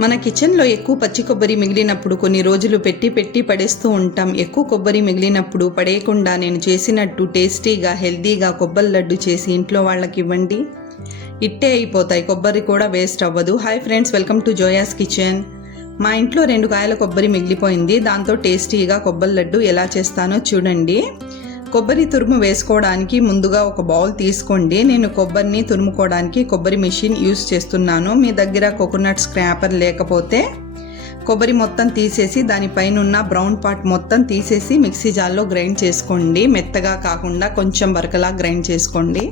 మన కిచెన్లో ఎక్కువ పచ్చి కొబ్బరి మిగిలినప్పుడు కొన్ని రోజులు పెట్టి పడేస్తూ ఉంటాం. ఎక్కువ కొబ్బరి మిగిలినప్పుడు పడేయకుండా నేను చేసినట్టు టేస్టీగా హెల్తీగా కొబ్బరి లడ్డు చేసి ఇంట్లో వాళ్ళకి ఇవ్వండి. ఇట్టే అయిపోతాయి, కొబ్బరి కూడా వేస్ట్ అవ్వదు. Hi friends, welcome to Zoya's kitchen. మా ఇంట్లో 2 కాయల కొబ్బరి మిగిలిపోయింది. దాంతో టేస్టీగా కొబ్బరి లడ్డు ఎలా చేస్తానో చూడండి. కొబ్బరి తురుము వేసుకోవడానికి ముందుగా ఒక బౌల్ తీసుకోండి. నేను కొబ్బరిని తురుముకోవడానికి కొబ్బరి మెషిన్ యూస్ చేస్తున్నాను. మీ దగ్గర కోకోనట్ స్క్రాపర్ లేకపోతే కొబ్బరి మొత్తం తీసేసి దానిపైన ఉన్న బ్రౌన్ పార్ట్ మొత్తం తీసేసి మిక్సీ జార్లో గ్రైండ్ చేసుకోండి. మెత్తగా కాకుండా కొంచెం బరకలా గ్రైండ్ చేసుకోండి.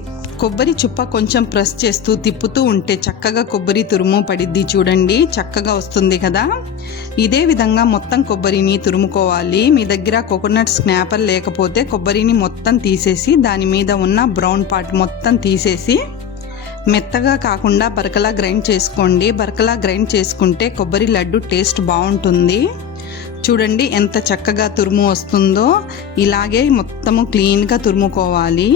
కొబ్బరి చుప్ప కొంచెం ప్రెస్ చేస్తూ తిప్పుతూ ఉంటే చక్కగా కొబ్బరి తురుము పడిద్ది. చూడండి, చక్కగా వస్తుంది కదా. ఇదే విధంగా మొత్తం కొబ్బరిని తురుముకోవాలి. మీ దగ్గర కోకోనట్ స్నాపర్ లేకపోతే కొబ్బరిని మొత్తం తీసేసి దాని మీద ఉన్న బ్రౌన్ పార్ట్ మొత్తం తీసేసి మెత్తగా కాకుండా బరకలా గ్రైండ్ చేసుకోండి. బరకలా గ్రైండ్ చేసుకుంటే కొబ్బరి లడ్డు టేస్ట్ బాగుంటుంది. చూడండి ఎంత చక్కగా తురుము వస్తుందో. ఇలాగే మొత్తము క్లీన్గా తురుముకోవాలి.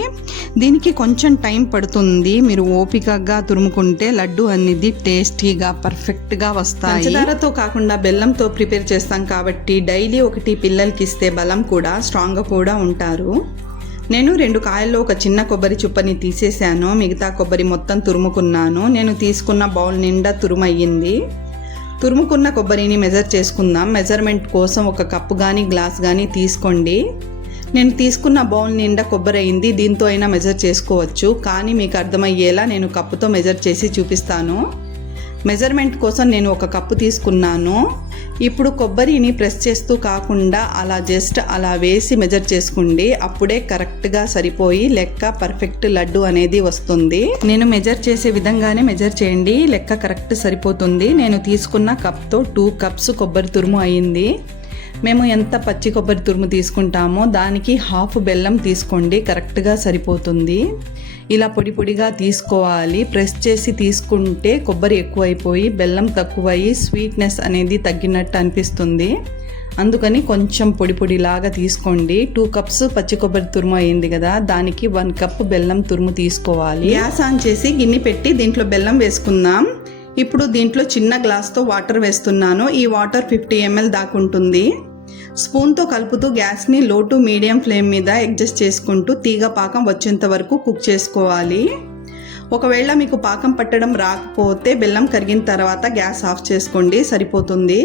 దీనికి కొంచెం టైం పడుతుంది. మీరు ఓపికగా తురుముకుంటే లడ్డు అనేది టేస్టీగా పర్ఫెక్ట్గా వస్తాయి. పంచదారతో కాకుండా బెల్లంతో ప్రిపేర్ చేస్తాం కాబట్టి డైలీ ఒకటి పిల్లలకి ఇస్తే బలం కూడా స్ట్రాంగ్గా కూడా ఉంటారు. నేను 2 కాయల్లో ఒక చిన్న కొబ్బరి చుప్పని తీసేసాను. మిగతా కొబ్బరి మొత్తం తురుముకున్నాను. నేను తీసుకున్న బౌల్ నిండా తురుము అయ్యింది. తురుముకున్న కొబ్బరిని మెజర్ చేసుకుందాం. మెజర్మెంట్ కోసం ఒక కప్పు కానీ గ్లాస్ కానీ తీసుకోండి. నేను తీసుకున్న బౌల్ నిండా కొబ్బరి అయింది. దీంతో అయినా మెజర్ చేసుకోవచ్చు, కానీ మీకు అర్థమయ్యేలా నేను కప్పుతో మెజర్ చేసి చూపిస్తాను. మెజర్మెంట్ కోసం నేను ఒక కప్పు తీసుకున్నాను. ఇప్పుడు కొబ్బరిని ప్రెస్ చేస్తూ కాకుండా జస్ట్ అలా వేసి మెజర్ చేసుకోండి. అప్పుడే కరెక్ట్గా సరిపోయి లెక్క పర్ఫెక్ట్ లడ్డు అనేది వస్తుంది. నేను మెజర్ చేసే విధంగానే మెజర్ చేయండి, లెక్క కరెక్ట్ సరిపోతుంది. నేను తీసుకున్న కప్తో 2 కప్స్ కొబ్బరి తురుము అయింది. మేము ఎంత పచ్చి కొబ్బరి తురుము తీసుకుంటామో దానికి హాఫ్ బెల్లం తీసుకోండి, కరెక్ట్గా సరిపోతుంది. ఇలా పొడి పొడిగా తీసుకోవాలి. ప్రెస్ చేసి తీసుకుంటే కొబ్బరి ఎక్కువైపోయి బెల్లం తక్కువయ్యి స్వీట్నెస్ అనేది తగ్గినట్టు అనిపిస్తుంది. అందుకని కొంచెం పొడి పొడిలాగా తీసుకోండి. 2 కప్స్ పచ్చి కొబ్బరి తురుము అయింది కదా, దానికి 1 కప్ బెల్లం తురుము తీసుకోవాలి. గ్యాస్ ఆన్ చేసి గిన్నె పెట్టి దీంట్లో బెల్లం వేసుకుందాం. ఇప్పుడు దీంట్లో చిన్న గ్లాస్తో వాటర్ వేస్తున్నాను. ఈ వాటర్ 50 ml దాకా ఉంటుంది. స్పూన్తో కలుపుతూ గ్యాస్ని లో టు మీడియం ఫ్లేమ్ మీద అడ్జస్ట్ చేసుకుంటూ తీగ పాకం వచ్చేంత వరకు కుక్ చేసుకోవాలి. ఒకవేళ మీకు పాకం పట్టడం రాకపోతే బెల్లం కరిగిన తర్వాత గ్యాస్ ఆఫ్ చేసుకోండి, సరిపోతుంది.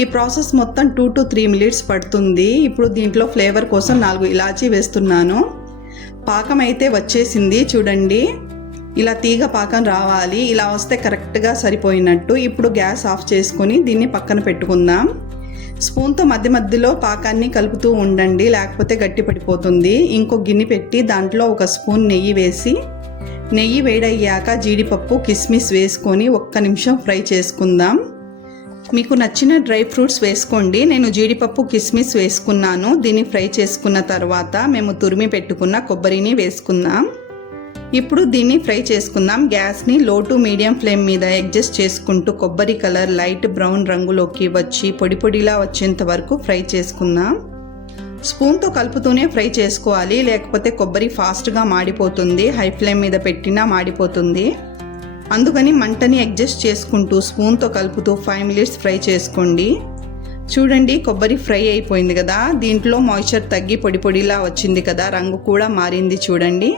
ఈ ప్రాసెస్ మొత్తం 2 to 3 minutes పడుతుంది. ఇప్పుడు దీంట్లో ఫ్లేవర్ కోసం 4 ఇలాచీ వేస్తున్నాను. పాకం అయితే వచ్చేసింది చూడండి. ఇలా తీగ పాకం రావాలి. ఇలా వస్తే కరెక్ట్గా సరిపోయినట్టు. ఇప్పుడు గ్యాస్ ఆఫ్ చేసుకొని దీన్ని పక్కన పెట్టుకుందాం. స్పూన్తో మధ్యలో పాకాన్ని కలుపుతూ ఉండండి, లేకపోతే గట్టి పడిపోతుంది. ఇంకో గిన్నె పెట్టి దాంట్లో 1 స్పూన్ నెయ్యి వేసి, నెయ్యి వేడయ్యాక జీడిపప్పు కిస్మిస్ వేసుకొని 1 నిమిషం ఫ్రై చేసుకుందాం. మీకు నచ్చిన డ్రై ఫ్రూట్స్ వేసుకోండి. నేను జీడిపప్పు కిస్మిస్ వేసుకున్నాను. దీన్ని ఫ్రై చేసుకున్న తర్వాత మేము తురిమి పెట్టుకున్న కొబ్బరిని వేసుకుందాం. ఇప్పుడు దీన్ని ఫ్రై చేసుకుందాం. గ్యాస్ని లో టు మీడియం ఫ్లేమ్ మీద అడ్జస్ట్ చేసుకుంటూ కొబ్బరి కలర్ లైట్ బ్రౌన్ రంగులోకి వచ్చి పొడి పొడిలా వచ్చేంత వరకు ఫ్రై చేసుకుందాం. స్పూన్తో కలుపుతూనే ఫ్రై చేసుకోవాలి, లేకపోతే కొబ్బరి ఫాస్ట్గా మాడిపోతుంది. హై ఫ్లేమ్ మీద పెట్టినా మాడిపోతుంది. అందుకని మంటని అడ్జస్ట్ చేసుకుంటూ స్పూన్తో కలుపుతూ 5 minutes ఫ్రై చేసుకోండి. చూడండి, కొబ్బరి ఫ్రై అయిపోయింది కదా. దీంట్లో మాయిశ్చర్ తగ్గి పొడి పొడిలా వచ్చింది కదా, రంగు కూడా మారింది చూడండి.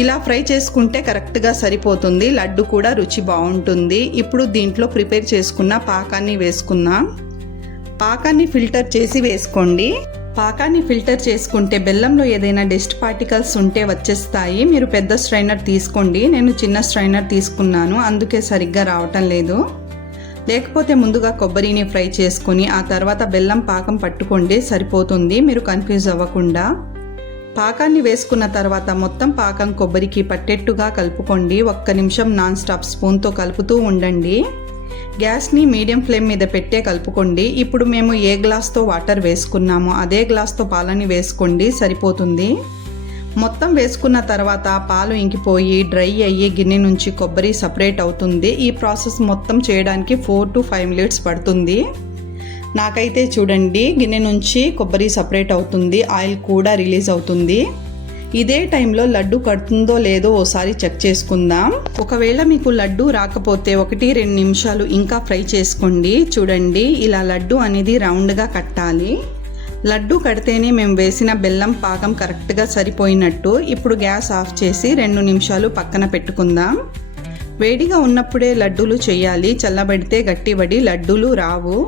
ఇలా ఫ్రై చేసుకుంటే కరెక్ట్గా సరిపోతుంది. లడ్డు కూడా రుచి బాగుంటుంది. ఇప్పుడు దీంట్లో ప్రిపేర్ చేసుకున్న పాకాన్ని వేసుకుందాం. పాకాన్ని ఫిల్టర్ చేసి వేసుకోండి. పాకాన్ని ఫిల్టర్ చేసుకుంటే బెల్లంలో ఏదైనా డస్ట్ పార్టికల్స్ ఉంటే వచ్చేస్తాయి. మీరు పెద్ద స్ట్రైనర్ తీసుకోండి. నేను చిన్న స్ట్రైనర్ తీసుకున్నాను, అందుకే సరిగ్గా రావటం లేదు. లేకపోతే ముందుగా కొబ్బరిని ఫ్రై చేసుకొని ఆ తర్వాత బెల్లం పాకం పట్టుకోండి, సరిపోతుంది. మీరు కన్ఫ్యూజ్ అవ్వకుండా. పాకాన్ని వేసుకున్న తర్వాత మొత్తం పాకం కొబ్బరికి పట్టేట్టుగా కలుపుకోండి. 1 నిమిషం నాన్ స్టాప్ స్పూన్తో కలుపుతూ ఉండండి. గ్యాస్ని మీడియం ఫ్లేమ్ మీద పెట్టే కలుపుకోండి. ఇప్పుడు మేము ఏ గ్లాస్తో వాటర్ వేసుకున్నామో అదే గ్లాస్తో పాలని వేసుకోండి, సరిపోతుంది. మొత్తం వేసుకున్న తర్వాత పాలు ఇంకిపోయి డ్రై అయ్యి గిన్నె నుంచి కొబ్బరి సపరేట్ అవుతుంది. ఈ ప్రాసెస్ మొత్తం చేయడానికి 4 to 5 minutes పడుతుంది. నాకైతే చూడండి గిన్నె నుంచి కొబ్బరి సపరేట్ అవుతుంది, ఆయిల్ కూడా రిలీజ్ అవుతుంది. ఇదే టైంలో లడ్డు కడుతుందో లేదో ఓసారి చెక్ చేసుకుందాం. ఒకవేళ మీకు లడ్డు రాకపోతే 1-2 నిమిషాలు ఇంకా ఫ్రై చేసుకోండి. చూడండి, ఇలా లడ్డు అనేది రౌండ్గా కట్టాలి. లడ్డు కడితేనే మేము వేసిన బెల్లం పాకం కరెక్ట్గా సరిపోయినట్టు. ఇప్పుడు గ్యాస్ ఆఫ్ చేసి 2 నిమిషాలు పక్కన పెట్టుకుందాం. వేడిగా ఉన్నప్పుడే లడ్డూలు చేయాలి, చల్లబడితే గట్టిబడి లడ్డూలు రావు.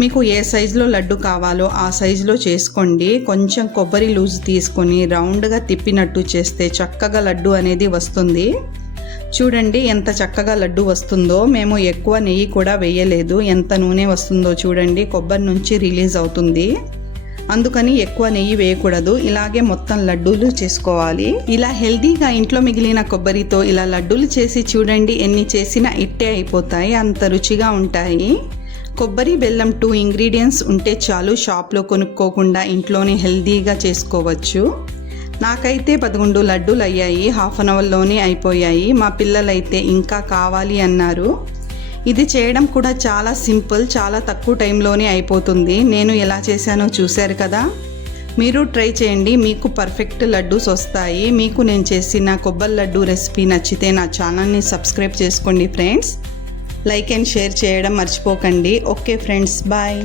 మీకు ఏ సైజులో లడ్డు కావాలో ఆ సైజులో చేసుకోండి. కొంచెం కొబ్బరి లూజ్ తీసుకొని రౌండ్గా తిప్పినట్టు చేస్తే చక్కగా లడ్డు అనేది వస్తుంది. చూడండి ఎంత చక్కగా లడ్డు వస్తుందో. మేము ఎక్కువ నెయ్యి కూడా వేయలేదు. ఎంత నూనె వస్తుందో చూడండి, కొబ్బరి నుంచి రిలీజ్ అవుతుంది. అందుకని ఎక్కువ నెయ్యి వేయకూడదు. ఇలాగే మొత్తం లడ్డూలు చేసుకోవాలి. ఇలా హెల్దీగా ఇంట్లో మిగిలిన కొబ్బరితో ఇలా లడ్డూలు చేసి చూడండి, ఎన్ని చేసినా ఇట్టే అయిపోతాయి, అంత రుచిగా ఉంటాయి. కొబ్బరి బెల్లం 2 ఇంగ్రీడియంట్స్ ఉంటే చాలు, షాప్లో కొనుక్కోకుండా ఇంట్లోనే హెల్దీగా చేసుకోవచ్చు. నాకైతే 11 లడ్డూలు అయ్యాయి, హాఫ్ అన్ అవర్లోనే అయిపోయాయి. మా పిల్లలైతే ఇంకా కావాలి అన్నారు. ఇది చేయడం కూడా చాలా సింపుల్, చాలా తక్కువ టైంలోనే అయిపోతుంది. నేను ఎలా చేశానో చూశారు కదా. మీరు ట్రై చేయండి, మీకు పర్ఫెక్ట్ లడ్డూస్ వస్తాయి. మీకు నేను చేసిన కొబ్బరి లడ్డు రెసిపీ నచ్చితే నా ఛానల్ని సబ్స్క్రైబ్ చేసుకోండి ఫ్రెండ్స్. లైక్ అండ్ షేర్ చేయడం మర్చిపోకండి. Okay friends, bye.